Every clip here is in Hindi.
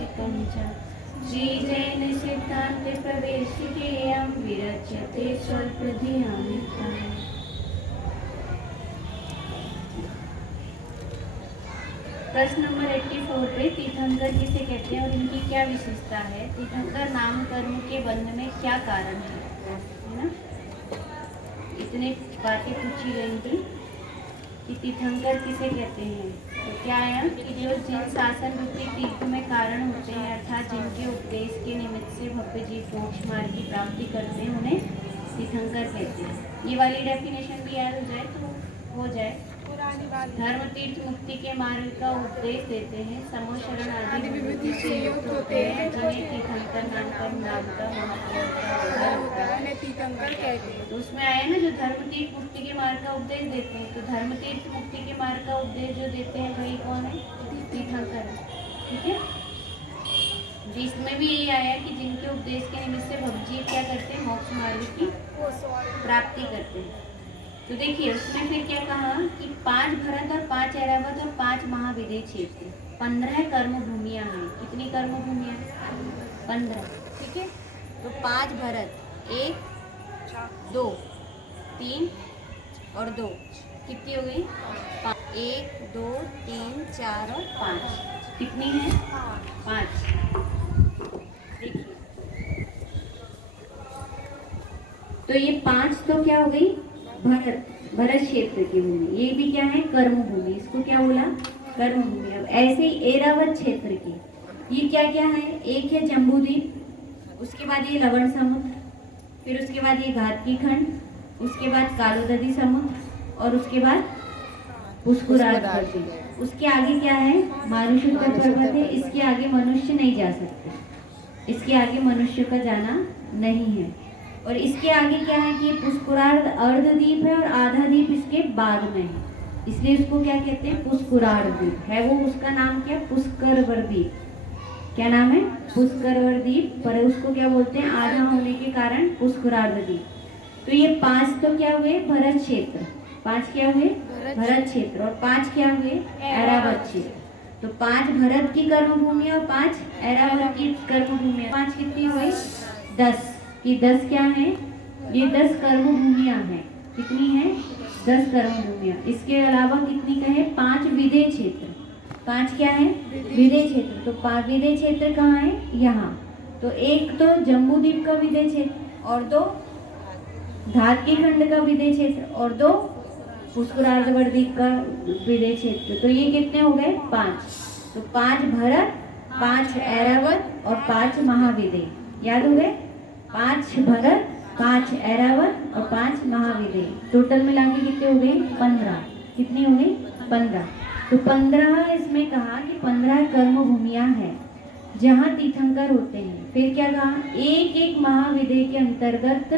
प्रकाशितं च श्रीजैनसिद्धान्ते प्रवेशिकेयं विरच्यते स्वल्पधियामितम्। प्रश्न नंबर 84 पे तीर्थंकर किसे कहते हैं और इनकी क्या विशेषता है? तीर्थंकर नाम कर्म के बंध में क्या कारण है ना? इतने बातें पूछी गई थी कि तीर्थंकर किसे कहते हैं। तो क्या है कि जो जिन शासन रूपी तीर्थ में कारण होते हैं अर्थात जिनके उपदेश के निमित्त से भव्य जीव मोक्ष मार्ग की प्राप्ति करते हैं उन्हें तीर्थंकर कहते हैं। ये वाली डेफिनेशन भी याद हो जाए तो हो जाए। धर्म तीर्थ मुक्ति के मार्ग का उपदेश देते हैं, समो शरण आदि विभूति से युक्त होते हैं, जिन्हें तीर्थंकर नाम का तीर्थंकर कहते हैं। तो उसमें आया ना जो धर्म तीर्थ मुक्ति के मार्ग का उपदेश देते हैं, तो धर्म तीर्थ मुक्ति के मार्ग का उपदेश जो देते हैं वही कौन है? तीर्थंकर है। ठीक है, जिसमें भी यही आया कि जिनके उपदेश के निमित्त से भवजीव क्या करते हैं? मोक्ष मार्ग की प्राप्ति करते हैं। तो देखिए उसमें फिर क्या कहा कि 5 भरत और 5 ऐरावत और 5 महाविदेह क्षेत्र, 15 कर्म भूमियाँ हैं। कितनी कर्म भूमियाँ? 15। ठीक है, तो 5 भरत, 1 2 3 और 2 कितनी हो गई? 1 2 3 4 और 5 कितनी है? 5। देखिए तो ये 5 तो क्या हो गई? भरत क्षेत्र की भूमि। ये भी क्या है? कर्म भूमि। इसको क्या बोला? कर्म भूमि। अब ऐसे ही ऐरावत क्षेत्र की ये क्या क्या है? एक है जम्बूद्वीप, उसके बाद ये लवण समुद्र, फिर उसके बाद ये घातकी खंड, उसके बाद कालोदधी समुद्र और उसके बाद पुष्कराज पर्वत। उसके आगे क्या है? मानुषोत्तर पर्वत है। इसके आगे मनुष्य नहीं जा सकते, इसके आगे मनुष्य का जाना नहीं है। और इसके आगे क्या है कि पुष्करार्ध अर्धद्वीप है और आधा द्वीप इसके बाद में है, इसलिए इसको क्या कहते हैं? पुष्करार्ध द्वीप है। वो उसका नाम क्या? पुष्करवर द्वीप। क्या नाम है? पुष्करवर द्वीप, पर उसको क्या बोलते हैं? आधा होने के कारण पुष्करार्ध द्वीप। तो ये 5 तो क्या हुए? भरत क्षेत्र। 5 क्या हुए? भरत क्षेत्र। और 5 क्या हुए? ऐरावत क्षेत्र। तो 5 भरत की कर्म भूमि और 5 ऐरावत की कर्म भूमि। 5 कितनी हुई? 10 कि 10 क्या है? ये 10 कर्म भूमियाँ हैं। कितनी है? 10 कर्म भूमियाँ। इसके अलावा कितनी का है? 5 विदेह क्षेत्र। 5 क्या है? विदेह क्षेत्र। तो 5 विदेह क्षेत्र कहाँ है? यहाँ। तो एक तो जम्बूद्वीप का विदेह क्षेत्र और 2 घातकी खंड का विदेह क्षेत्र और 2 पुष्करार्धवर्द्वीप का विदेह क्षेत्र। तो ये कितने हो गए? 5। तो 5 भरत, 5 ऐरावत और 5 महाविदेह। याद हो गए? 5 भरत, 5 ऐरावत और 5 महाविदेह। टोटल मिला के कितने हो गए? 15। कितनी हो गई? 15। तो 15 इसमें कहा कि 15 कर्म भूमियाँ हैं जहाँ तीर्थंकर होते हैं। फिर क्या कहा? एक एक महाविदेह के अंतर्गत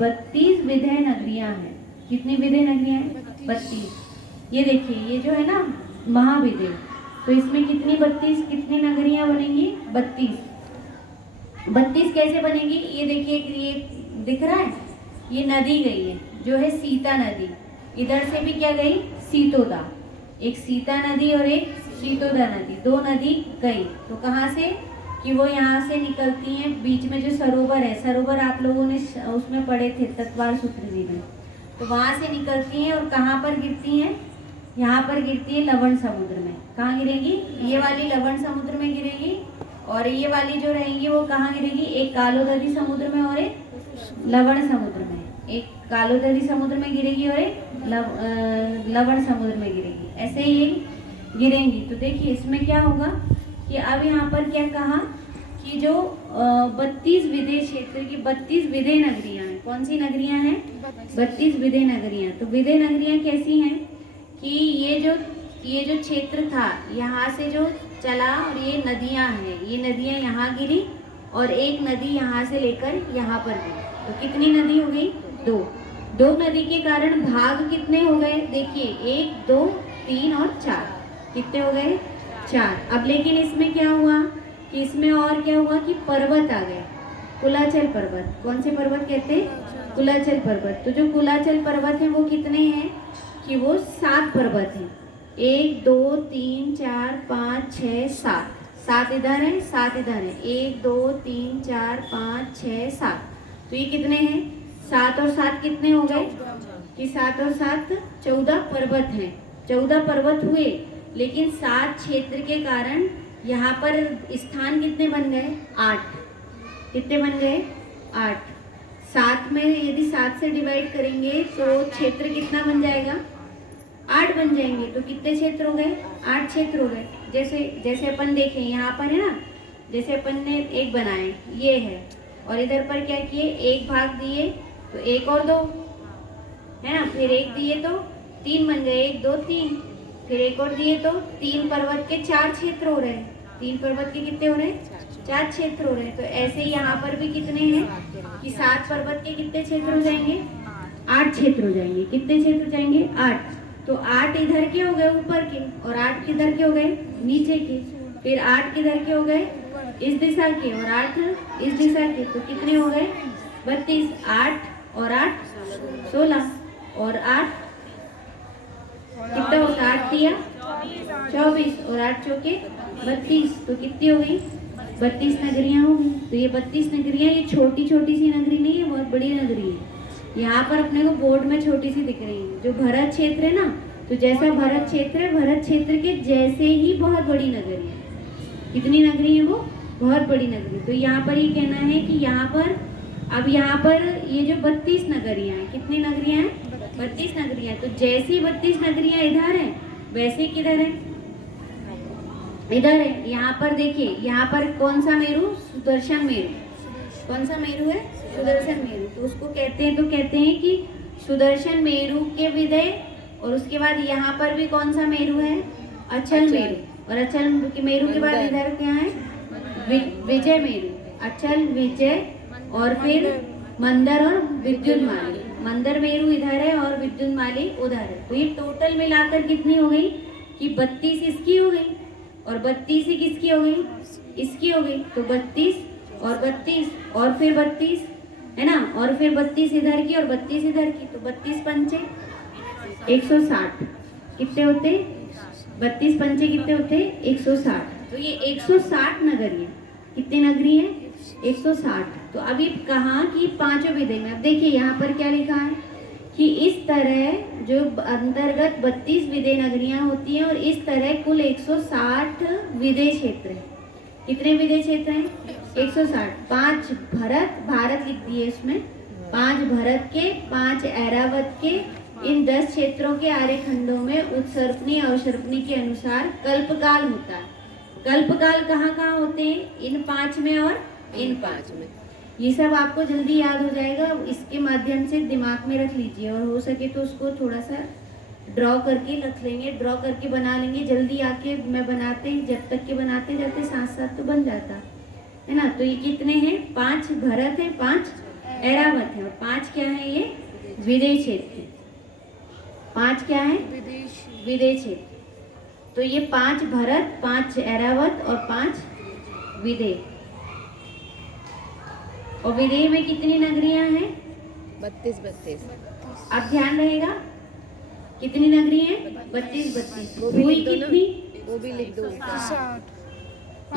32 विदेह नगरियाँ हैं। कितनी विदेह नगरियाँ हैं? 32। ये देखिए ये जो है ना महाविदेह, तो इसमें कितनी 32 कितनी नगरियाँ बनेंगी? 32। 32 कैसे बनेगी? ये देखिए ये दिख रहा है, ये नदी गई है जो है सीता नदी। इधर से भी क्या गई? सीतोदा। एक सीता नदी और एक सीतोदा नदी, 2 नदी गई। तो कहाँ से? कि वो यहाँ से निकलती हैं। बीच में जो सरोवर है, सरोवर आप लोगों ने उसमें पढ़े थे तत्वार सूत्र जी में। तो वहाँ से निकलती हैं और कहाँ पर गिरती हैं? यहाँ पर गिरती है लवण समुद्र में। कहाँ गिरेगी? ये वाली लवण समुद्र में गिरेगी और ये वाली जो रहेंगी वो कहाँ गिरेगी? एक कालोदधी समुद्र में और एक लवण समुद्र में। एक कालोदधी समुद्र में गिरेगी और एक लवण समुद्र में गिरेगी। ऐसे ही ये गिरेंगी। तो देखिए इसमें क्या होगा कि अब यहाँ पर क्या कहा कि जो 32 विदेह क्षेत्र की 32 विदेह नगरियाँ हैं। कौन सी नगरियाँ हैं? 32 विदेह नगरियाँ। तो विदेह नगरियाँ कैसी हैं कि ये जो क्षेत्र था यहाँ से जो चला और ये नदियाँ हैं, ये नदियाँ यहाँ गिरी और एक नदी यहाँ से लेकर यहाँ पर गई। तो कितनी नदी हो गई? 2 नदी के कारण भाग कितने हो गए? देखिए 1 2 3 और 4 कितने हो गए? 4। अब लेकिन इसमें क्या हुआ कि इसमें और क्या हुआ कि पर्वत आ गए, कुलाचल पर्वत। कौन से पर्वत कहते हैं? कुलाचल पर्वत। तो जो कुलाचल पर्वत है वो कितने हैं कि वो 7 पर्वत हैं। 1 2 3 4 5 6 7 7 इधर है, 7 इधर है, 1 2 3 4 5 6 7। तो ये कितने हैं? 7 और 7 कितने हो गए? कि 7 और 7 14 पर्वत हैं। 14 पर्वत हुए, लेकिन 7 क्षेत्र के कारण यहाँ पर स्थान कितने बन गए? 8। कितने बन गए? 8। 7 में यदि 7 से डिवाइड करेंगे तो क्षेत्र कितना बन जाएगा? 8 बन जाएंगे। तो कितने क्षेत्र हो गए? 8 क्षेत्र हो गए। जैसे अपन देखें यहाँ पर है ना, जैसे अपन ने एक बनाए, ये है, और इधर पर क्या किए? एक भाग दिए तो 1 और 2 है ना, फिर 1 दिए तो 3 बन गए, 1 2 3, फिर 1 और दिए तो 3 पर्वत के 4 क्षेत्र हो रहे हैं। 3 पर्वत के कितने हो रहे हैं? 4 क्षेत्र हो रहे हैं। तो ऐसे ही यहाँ पर भी कितने हैं कि 7 पर्वत के कितने क्षेत्र हो जाएंगे? 8 क्षेत्र हो जाएंगे। कितने क्षेत्र हो जाएंगे? 8। तो 8 इधर के हो गए ऊपर के, और 8 किधर के हो गए? नीचे के। फिर 8 किधर के हो गए? इस दिशा के, और 8 इस दिशा के। तो कितने हो गए? 32। 8 और 8 16, और 8 कितना होता? 8 दिया 24, और 8 चौके 32। तो कितनी हो गई? 32 नगरियां हो गई। तो ये 32 नगरियां, ये छोटी छोटी सी नगरी नहीं है, बहुत बड़ी नगरी है। यहाँ पर अपने को बोर्ड में छोटी सी दिख रही है। जो भरत क्षेत्र है ना, तो जैसा भरत क्षेत्र है, भरत क्षेत्र के जैसे ही बहुत बड़ी नगरी है। कितनी नगरी है वो? बहुत बड़ी नगरी। तो यहाँ पर ये कहना है कि यहाँ पर, अब यहाँ पर ये जो 32 नगरियाँ हैं, कितनी नगरियाँ हैं? 32 नगरियाँ। तो जैसी 32 नगरियाँ इधर है, वैसे किधर है? इधर है। यहाँ पर देखिए, यहाँ पर कौन सा मेरू? सुदर्शन मेरू। कौन सा मेरू है? सुदर्शन मेरू। तो उसको कहते हैं, तो कहते हैं कि सुदर्शन मेरू के विदय, और उसके बाद यहाँ पर भी कौन सा मेरू है? अचल मेरू। और अचल मेरू के बाद इधर क्या है? विजय मेरू। अचल, विजय, और फिर मंदर और विद्युन्माली। मंदर मेरू इधर है और विद्युन्माली उधर है। तो ये टोटल मिलाकर कितनी हो गई? कि 32 इसकी हो गई, और 32 ही किसकी हो गई? इसकी हो गई। तो 32 और 32 और फिर 32 है ना, और फिर 32 इधर की और 32 इधर की। तो 32 पंचे 160 कितने होते? 32 पंचे कितने होते? 160। तो ये 160 नगरियाँ। कितनी नगरी है? 160। तो अभी कहा कि पांचों विदय में, अब देखिए यहाँ पर क्या लिखा है कि इस तरह जो अंतर्गत 32 विदय नगरियाँ होती हैं, और इस तरह कुल 160 विदय क्षेत्र हैं। कितने विदय क्षेत्र हैं? 160। 5 भरत, भारत लिख दिए इसमें, 5 भरत के, 5 ऐरावत के। इन 10 क्षेत्रों के आर्यखंडों में उत्सर्पणी अवसर्पणी के अनुसार कल्पकाल होता है। कल्पकाल कहाँ कहाँ होते हैं? इन 5 में और इन 5 में। ये सब आपको जल्दी याद हो जाएगा, इसके माध्यम से दिमाग में रख लीजिए, और हो सके तो उसको थोड़ा सा ड्रॉ करके रख लेंगे, ड्रॉ करके बना लेंगे। जल्दी आके मैं बनाते, जब तक के बनाते जाते साथ साथ तो बन जाता है ना। तो ये कितने हैं? 5 भरत है, 5 ऐरावत है, और 5 क्या है? ये विदय क्षेत्र। 5 क्या है? विदय क्षेत्र। तो ये 5 भरत, 5 ऐरावत और 5 विदय। और विदय में कितनी नगरियां हैं? 32। अब ध्यान रहेगा, कितनी नगरी है? 32। वो भी हुई लिख दो ना। कितनी? वो भी लिख दो।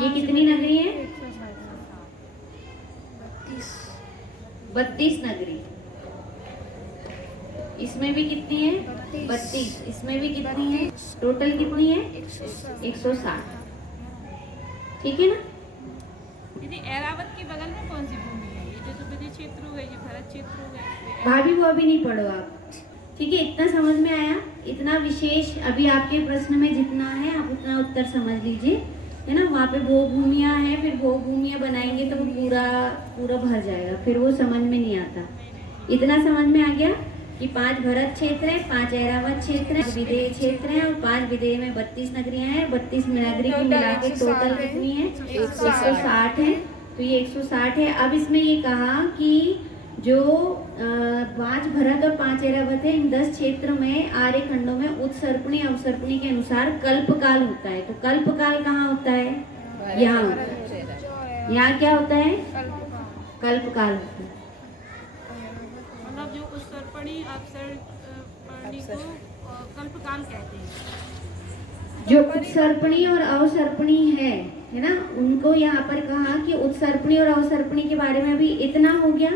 ये कितनी नगरी है? 32 नगरी। इसमें भी कितनी है? 32। इसमें भी कितनी है? टोटल कितनी है? 160। ठीक है ना? दीदी ऐरावत के बगल में कौन सी भूमि है? ये जो विदय क्षेत्र हो गए, ये भरत क्षेत्र हो गए। भाभी वो अभी नहीं पढ़ो आप, ठीक है? इतना समझ में आया? इतना विशेष अभी आपके प्रश्न में जितना है आप उतना उत्तर समझ लीजिए, है ना। वहाँ पे भू भूमियाँ हैं, फिर भू भूमियाँ बनाएंगे तो वो पूरा पूरा भर जाएगा, फिर वो समझ में नहीं आता। इतना समझ में आ गया कि 5 भरत क्षेत्र है, 5 ऐरावत क्षेत्र है, विदेय क्षेत्र है, और 5 विदेय में 32 नगरियाँ हैं। 32 नगरी की मिला के टोटल कितनी है? 160 है। तो ये 160 है। अब इसमें ये कहा कि जो 5 भरत और 5 ऐरावत है, इन 10 क्षेत्र में आर्यखंडों में उत्सर्पणी अवसर्पणी के अनुसार कल्पकाल होता है। तो कल्पकाल कहाँ होता है? यहाँ होता है। यहाँ क्या होता है? कल्पकाल होता है। मतलब जो उत्सर्पणी अवसर्पणी को कल्पकाल कहते हैं। जो उत्सर्पणी और अवसर्पणी है, है ना, उनको यहाँ पर कहा कि उत्सर्पणी और अवसर्पणी के बारे में अभी इतना हो गया।